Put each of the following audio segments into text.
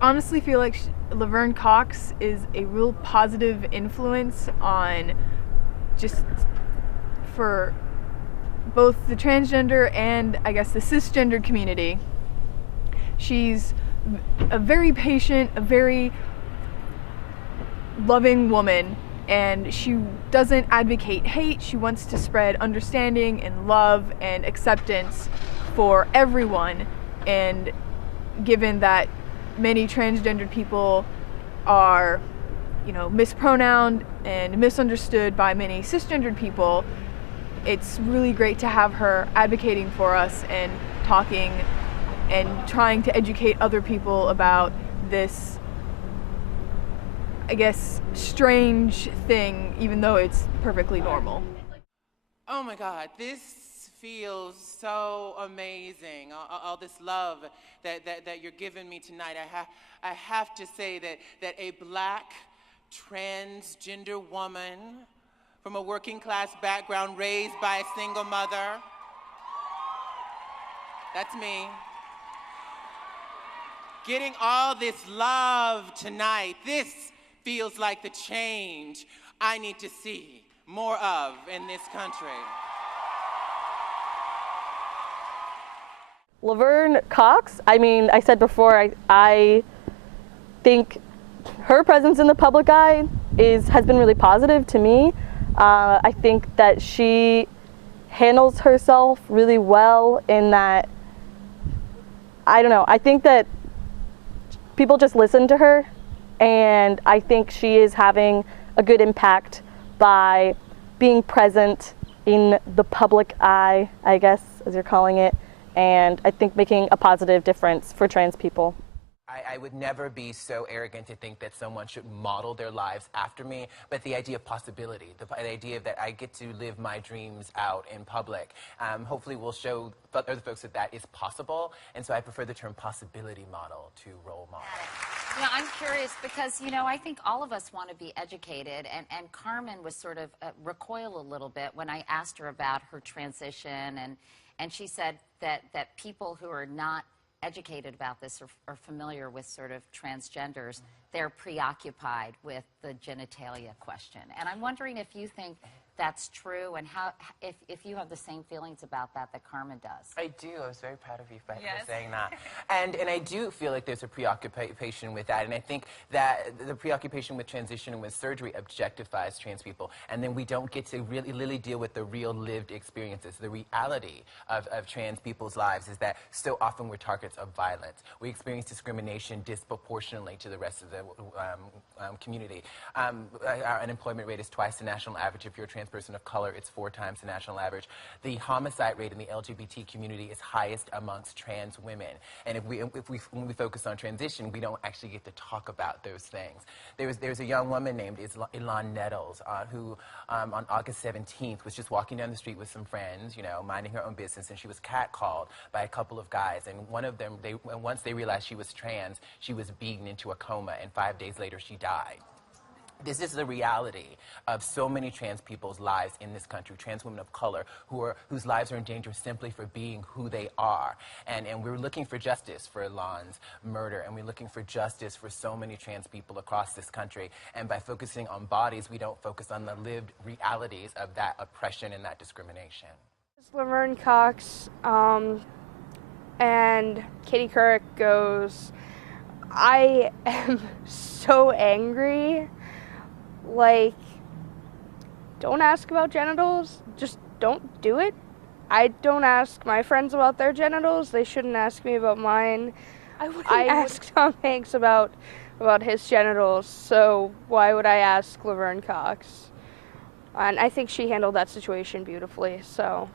honestly feel like Laverne Cox is a real positive influence on just for both the transgender and I guess the cisgender community. She's a very patient, a very loving woman, and she doesn't advocate hate. She wants to spread understanding and love and acceptance for everyone. And given that many transgendered people are, mispronounced and misunderstood by many cisgendered people, it's really great to have her advocating for us and talking and trying to educate other people about this, I guess, strange thing, even though it's perfectly normal. Oh my God, this feels so amazing. All this love that you're giving me tonight. I have to say that a Black transgender woman from a working class background, raised by a single mother, that's me, getting all this love tonight, this feels like the change I need to see more of in this country. Laverne Cox, I said before, I think her presence in the public eye has been really positive to me. I think that she handles herself really well in that, I think that people just listen to her, and I think she is having a good impact by being present in the public eye, I guess, as you're calling it, and I think making a positive difference for trans people. I would never be so arrogant to think that someone should model their lives after me, but the idea of possibility, the idea that I get to live my dreams out in public, hopefully will show other folks that is possible, and so I prefer the term possibility model to role model. I'm curious because, I think all of us want to be educated, and Carmen was sort of recoil a little bit when I asked her about her transition, and she said that people who are not educated about this or familiar with sort of transgenders, they're preoccupied with the genitalia question. And I'm wondering if you think that's true, and if you have the same feelings about that Carmen does. I do. I was very proud of you for saying that. And I do feel like there's a preoccupation with that, and I think that the preoccupation with transition and with surgery objectifies trans people, and then we don't get to really deal with the real lived experiences. The reality of trans people's lives is that so often we're targets of violence. We experience discrimination disproportionately to the rest of the community. Our unemployment rate is twice the national average. If you're a trans person of color, it's 4 times the national average. The homicide rate in the LGBT community is highest amongst trans women. And when we focus on transition, we don't actually get to talk about those things. There's a young woman named Ilan Nettles who on August 17th was just walking down the street with some friends, minding her own business, and she was catcalled by a couple of guys. And one of them, once they realized she was trans, she was beaten into a coma, and 5 days later she died. This is the reality of so many trans people's lives in this country, trans women of color whose lives are in danger simply for being who they are. And we're looking for justice for Ilan's murder, and we're looking for justice for so many trans people across this country. And by focusing on bodies, we don't focus on the lived realities of that oppression and that discrimination. Laverne Cox, and Katie Couric goes, I am so angry. Like, don't ask about genitals, just don't do it. I don't ask my friends about their genitals, they shouldn't ask me about mine. I wouldn't ask Tom Hanks about his genitals, so why would I ask Laverne Cox? And I think she handled that situation beautifully, so.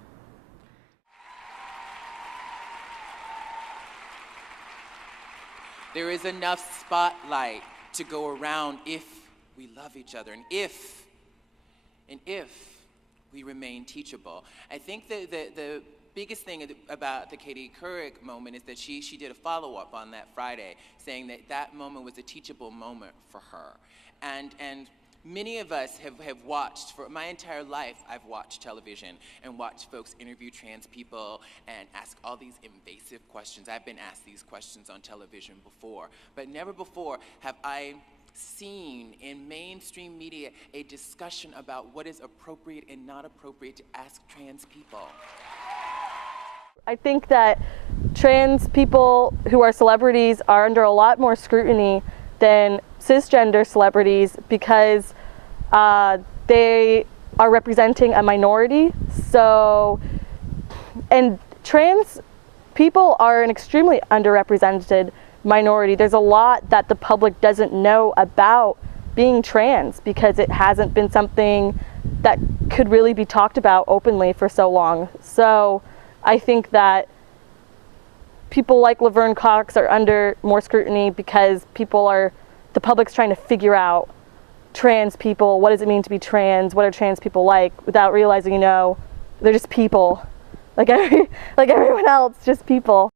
There is enough spotlight to go around if we love each other, and if we remain teachable. I think the biggest thing about the Katie Couric moment is that she did a follow-up on that Friday, saying that moment was a teachable moment for her. And Many of us have watched, for my entire life, I've watched television and watched folks interview trans people and ask all these invasive questions. I've been asked these questions on television before, but never before have I seen in mainstream media a discussion about what is appropriate and not appropriate to ask trans people. I think that trans people who are celebrities are under a lot more scrutiny than cisgender celebrities because they are representing a minority. So, and trans people are an extremely underrepresented minority. There's a lot that the public doesn't know about being trans because it hasn't been something that could really be talked about openly for so long. So I think that people like Laverne Cox are under more scrutiny because the public's trying to figure out trans people, what does it mean to be trans, what are trans people like, without realizing, they're just people, like everyone else, just people.